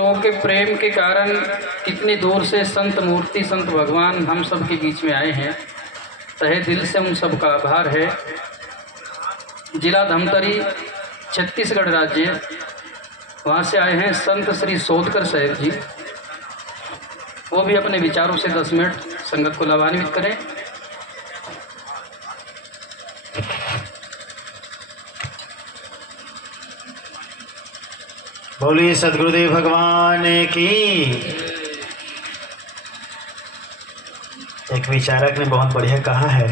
लोगों के प्रेम के कारण कितनी दूर से संत मूर्ति संत भगवान हम सब के बीच में आए हैं। तहे दिल से उन सब का आभार है। जिला धमतरी छत्तीसगढ़ राज्य, वहाँ से आए हैं संत श्री सोदकर साहेब जी। वो भी अपने विचारों से 10 मिनट संगत को लाभान्वित करें। बोलिए सद्गुरुदेव भगवान की। एक विचारक ने बहुत बढ़िया कहा है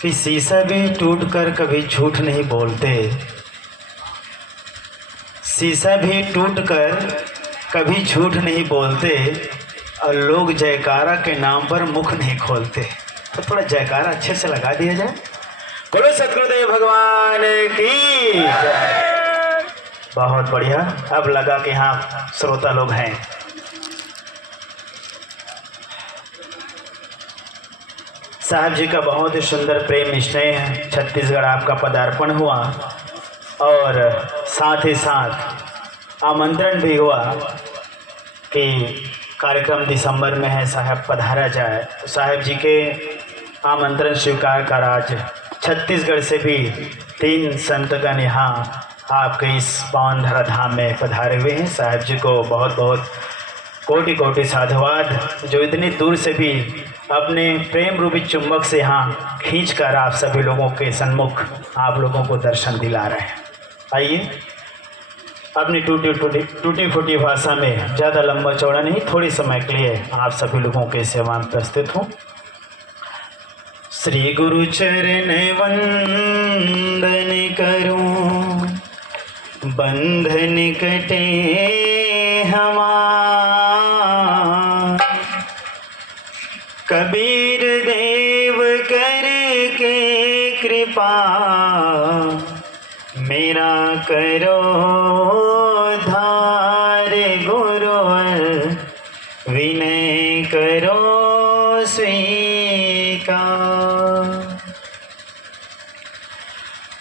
कि शीशा भी टूटकर कभी झूठ नहीं बोलते, शीशा भी टूटकर कभी झूठ नहीं बोलते, और लोग जयकारा के नाम पर मुख नहीं खोलते। तो थोड़ा जयकारा अच्छे से लगा दिया जाए। बोलो सद्गुरुदेव भगवान की। बहुत बढ़िया। अब लगा कि हाँ श्रोता लोग हैं। साहब जी का बहुत ही सुंदर प्रेम स्नेह है। छत्तीसगढ़ आपका पदार्पण हुआ और साथ ही साथ आमंत्रण भी हुआ कि कार्यक्रम दिसंबर में है, साहब पधारा जाए। साहब जी के आमंत्रण स्वीकार कर आज छत्तीसगढ़ से भी 3 संतगण यहाँ आपके इस पावन धरा धाम में पधारे हुए हैं। साहब जी को बहुत बहुत कोटि कोटि साधुवाद, जो इतनी दूर से भी अपने प्रेम रूपी चुंबक से यहाँ खींचकर आप सभी लोगों के सन्मुख आप लोगों को दर्शन दिला रहे हैं। आइए अपनी टूटी फूटी भाषा में, ज़्यादा लंबा चौड़ा नहीं, थोड़ी समय के लिए आप सभी लोगों के सेवा में प्रस्तुत हूँ। श्री गुरु चरण वंदन करूं, बंधन कटे हमार, कबीर देव करके कृपा, मेरा करो धार गुरुवर, विनय करो स्वीकार।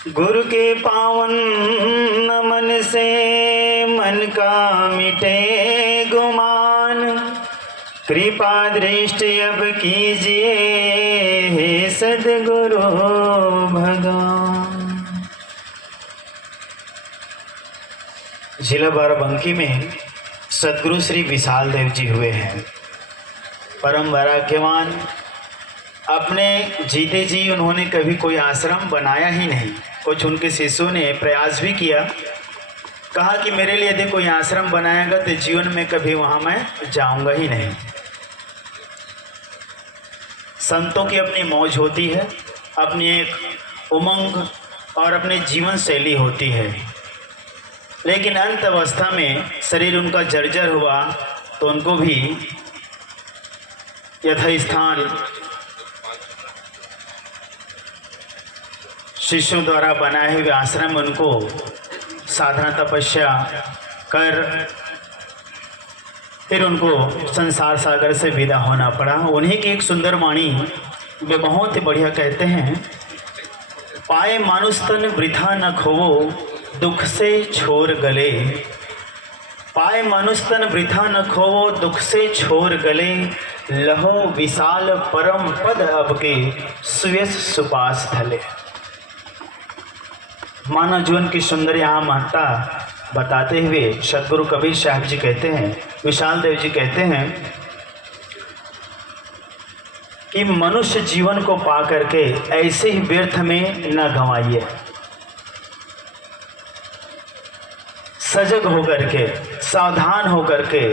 गुरु के पावन नमन से मन का मिटे गुमान, कृपा दृष्टि अब कीजिए हे सद्गुरु भगवान। जिला बाराबंकी में सद्गुरु श्री विशाल देव जी हुए हैं। परम वैराग्यवान, अपने जीते जी उन्होंने कभी कोई आश्रम बनाया ही नहीं। कुछ उनके शिष्यों ने प्रयास भी किया, कहा कि मेरे लिए यदि कोई आश्रम बनाएगा तो जीवन में कभी वहाँ मैं जाऊँगा ही नहीं। संतों की अपनी मौज होती है, अपनी एक उमंग और अपनी जीवन शैली होती है, लेकिन अंत अवस्था में शरीर उनका जर्जर हुआ तो उनको भी यथास्थान शिष्यों द्वारा बनाए हुए आश्रम उनको साधना तपस्या कर फिर उनको संसार सागर से विदा होना पड़ा। उन्हीं की एक सुंदर वाणी वे बहुत ही बढ़िया कहते हैं, पाए मानुष तन वृथा न खोवो, दुख से छोर गले। पाए मनुष्य तन वृथा न खोवो, दुख से छोर गले, लहो विशाल परम पद अब के, सुयस सुपास धले। मानव जीवन की सुंदर यहाँ महत्ता बताते हुए सद्गुरु कबीर साहब जी कहते हैं, विशाल देव जी कहते हैं कि मनुष्य जीवन को पा करके ऐसे ही व्यर्थ में न गंवाइए। सजग होकर के, सावधान होकर के,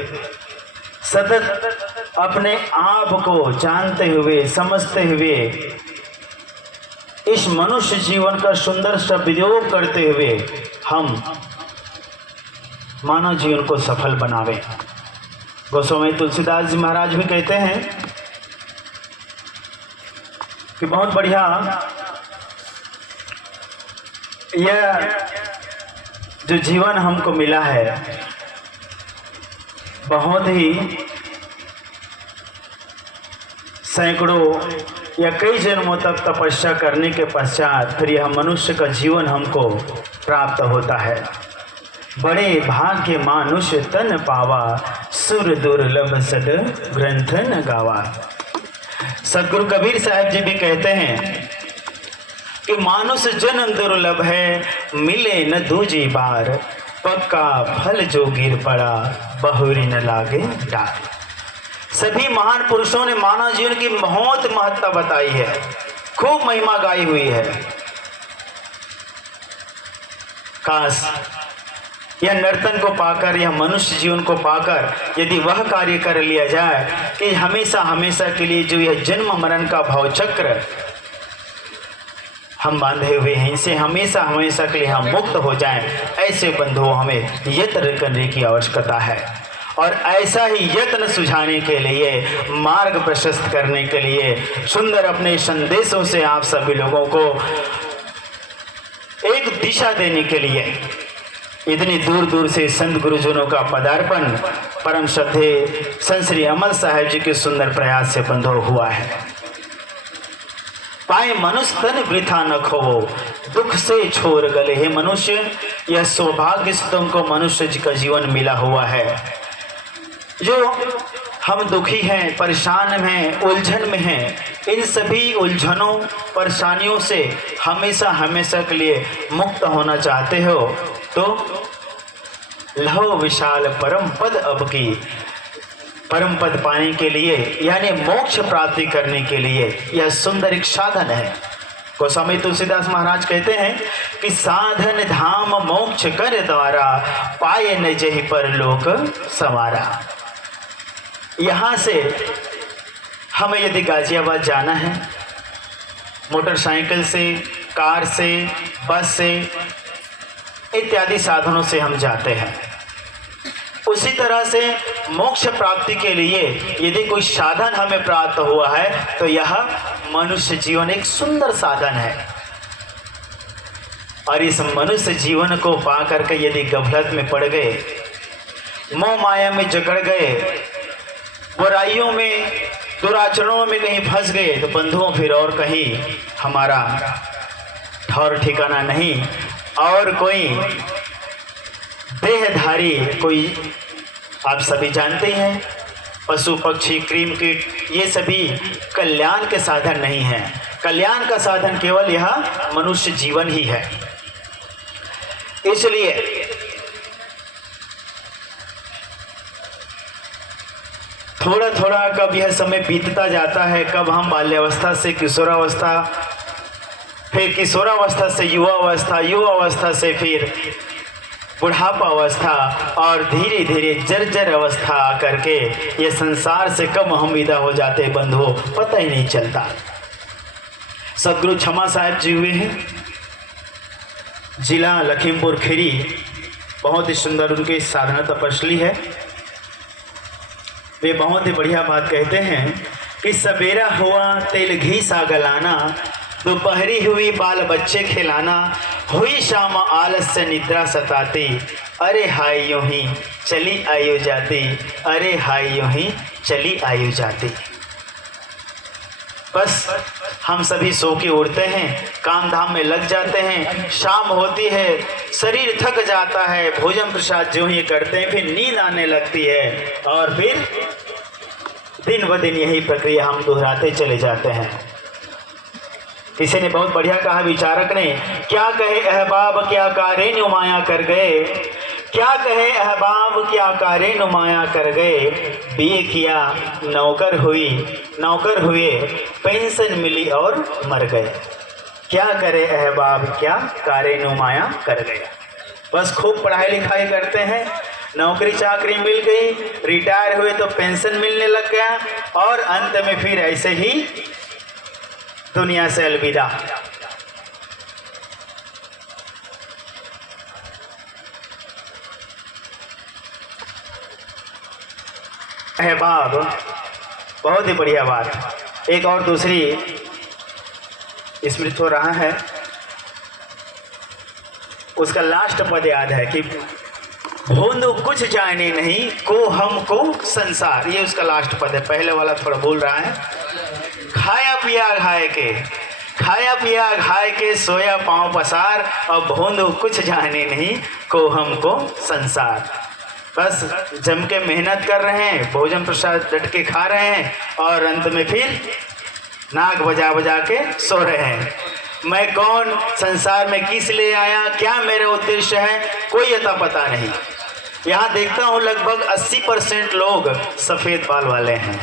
सतत अपने आप को जानते हुए समझते हुए इस मनुष्य जीवन का सुंदर सदुपयोग करते हुए हम मानव जीवन को सफल बनावे। गोस्वामी तुलसीदास जी महाराज भी कहते हैं कि बहुत बढ़िया यह जो जीवन हमको मिला है, बहुत ही सैकड़ों या कई जन्मों तक तपस्या करने के पश्चात फिर यह मनुष्य का जीवन हमको प्राप्त होता है। बड़े भाग्य मानुष तन पावा, सुर दुर्लभ सद ग्रंथ न गावा। सदगुरु कबीर साहब जी भी कहते हैं कि मानुष जन्म दुर्लभ है, मिले न दूजी बार, पक्का फल जो गिर पड़ा, बहुरी न लागे डार। सभी महान पुरुषों ने मानव जीवन की बहुत महत्ता बताई है, खूब महिमा गाई हुई है। काश यह नर्तन को पाकर, यह मनुष्य जीवन को पाकर यदि वह कार्य कर लिया जाए कि हमेशा हमेशा के लिए जो यह जन्म मरण का भावचक्र हम बांधे हुए हैं, इनसे हमेशा हमेशा के लिए हम मुक्त हो जाएं, ऐसे बंधुओं हमें यत्न करने की आवश्यकता है। और ऐसा ही यत्न सुझाने के लिए, मार्ग प्रशस्त करने के लिए, सुंदर अपने संदेशों से आप सभी लोगों को एक दिशा देने के लिए इतनी दूर दूर से संत गुरुजनों का पदार्पण परम श्रद्धेय संत श्री अमल साहेब जी के सुंदर प्रयास से बंधो हुआ है। पाए मनुष्य तन वृथा न खोवो, दुख से छोड़ गले। हे मनुष्य, यह सौभाग्य से तुमको मनुष्य का जीवन मिला हुआ है। जो हम दुखी हैं, परेशान हैं, उलझन में हैं, इन सभी उलझनों परेशानियों से हमेशा हमेशा के लिए मुक्त होना चाहते हो तो लहो विशाल परम पद अब की। परम पद पाने के लिए यानी मोक्ष प्राप्ति करने के लिए यह सुंदर एक साधन है। गोस्वामी तुलसीदास महाराज कहते हैं कि साधन धाम मोक्ष कर द्वारा, पाए न जहि पर लोक सवारा। यहाँ से हमें यदि गाजियाबाद जाना है, मोटरसाइकिल से, कार से, बस से इत्यादि साधनों से हम जाते हैं। उसी तरह से मोक्ष प्राप्ति के लिए यदि कोई साधन हमें प्राप्त हुआ है तो यह मनुष्य जीवन एक सुंदर साधन है। और इस मनुष्य जीवन को पा करके यदि गफलत में पड़ गए, मोह माया में जकड़ गए, बुराइयों में, दुराचरणों में कहीं फंस गए तो बंधुओं फिर और कहीं हमारा ठौर ठिकाना नहीं। और कोई देहधारी, कोई आप सभी जानते हैं, पशु पक्षी क्रीम कीट ये सभी कल्याण के साधन नहीं हैं। कल्याण का साधन केवल यह मनुष्य जीवन ही है। इसलिए थोड़ा थोड़ा कब यह समय बीतता जाता है, कब हम बाल्यावस्था से किशोरावस्था, फिर किशोरावस्था से युवावस्था, युवावस्था से फिर बुढ़ापा अवस्था और धीरे धीरे जर्जर अवस्था करके ये संसार से कब हम विदा हो जाते बंधुओं, पता ही नहीं चलता। सदगुरु क्षमा साहब जी हुए हैं, जिला लखीमपुर खीरी, बहुत ही सुंदर उनकी साधना तपस्वी है। वे बहुत ही बढ़िया बात कहते हैं कि सवेरा हुआ तेल घी सा गलाना, दोपहरी हुई बाल बच्चे खिलाना, हुई शाम आलस से निद्रा सताती, अरे हाय यूं ही चली आयु जाती, अरे हाय यूं ही चली आयु जाती। बस हम सभी सो के उड़ते हैं, काम धाम में लग जाते हैं, शाम होती है, शरीर थक जाता है, भोजन प्रसाद जो ही करते हैं, फिर नींद आने लगती है और फिर दिन ब दिन यही प्रक्रिया हम दोहराते चले जाते हैं। किसी ने बहुत बढ़िया कहा विचारक ने, क्या कहे अहबाब क्या कारे नुमाया कर गए, क्या कहे अहबाब क्या कारे नुमाया कर गए, बीए किया नौकर हुए पेंशन मिली और मर गए। क्या करे अहबाब क्या कारे नुमाया कर गए। बस खूब पढ़ाई लिखाई करते हैं, नौकरी चाकरी मिल गई, रिटायर हुए तो पेंशन मिलने लग गया और अंत में फिर ऐसे ही दुनिया से अलविदा। अहबाब, बहुत ही बढ़िया बात। एक और दूसरी स्मृति हो रहा है, उसका लास्ट पद याद है कि भोंदू कुछ जाने नहीं को हमको संसार, ये उसका लास्ट पद है। पहले वाला थोड़ा भूल रहा है। खाया पिया खाया पिया खाए के सोया पाँव पसार, अब भोंदू कुछ जाने नहीं को हमको संसार। बस जम के मेहनत कर रहे हैं, भोजन प्रसाद डट के खा रहे हैं और अंत में फिर नाक बजा बजा के सो रहे हैं। मैं कौन, संसार में किस लिए आया, क्या मेरा उद्देश्य है, कोई अता पता नहीं। यहाँ देखता हूँ लगभग 80% लोग सफ़ेद बाल वाले हैं,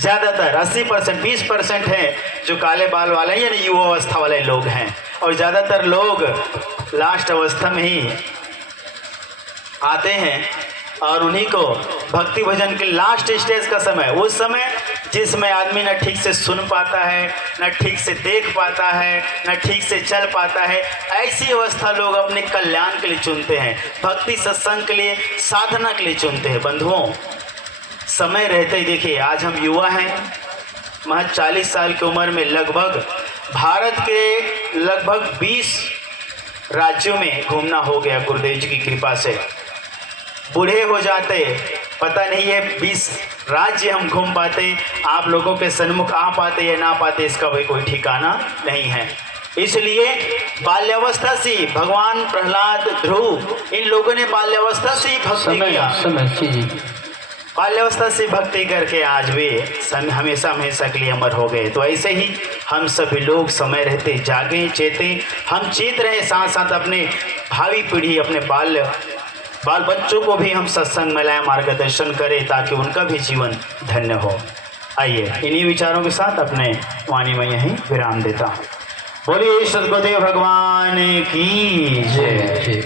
ज़्यादातर 80%, 20% हैं जो काले बाल वाले हैं, यानी युवा अवस्था वाले लोग हैं, और ज़्यादातर लोग लास्ट अवस्था में ही आते हैं। और उन्हीं को भक्ति भजन के लास्ट स्टेज का समय, उस समय जिसमें आदमी न ठीक से सुन पाता है, न ठीक से देख पाता है, न ठीक से चल पाता है, ऐसी अवस्था लोग अपने कल्याण के लिए चुनते हैं, भक्ति सत्संग के लिए, साधना के लिए चुनते हैं। बंधुओं, समय रहते ही देखिए, आज हम युवा हैं, महज 40 साल की उम्र में लगभग भारत के लगभग 20 राज्यों में घूमना हो गया गुरुदेव जी की कृपा से। बूढ़े हो जाते, पता नहीं है 20 राज्य हम घूम पाते, आप लोगों के सन्मुख आ पाते या ना पाते, इसका भी कोई ठिकाना नहीं है। इसलिए बाल्यावस्था से भगवान प्रहलाद, ध्रुव, इन लोगों ने बाल्यावस्था से ही भक्ति किया, बाल्यावस्था से भक्ति करके आज वे हमेशा हमेशा के लिए अमर हो गए। तो ऐसे ही हम सभी लोग समय रहते जागें, चेतें, हम चेत रहे, साथ साथ अपने भावी पीढ़ी, अपने बाल बच्चों को भी हम सत्संग में लाएं, मार्गदर्शन करें, ताकि उनका भी जीवन धन्य हो। आइए इन्हीं विचारों के साथ अपने वाणी में यहीं विराम देता हूँ। बोलिए सद्गुरुदेव भगवान की जय।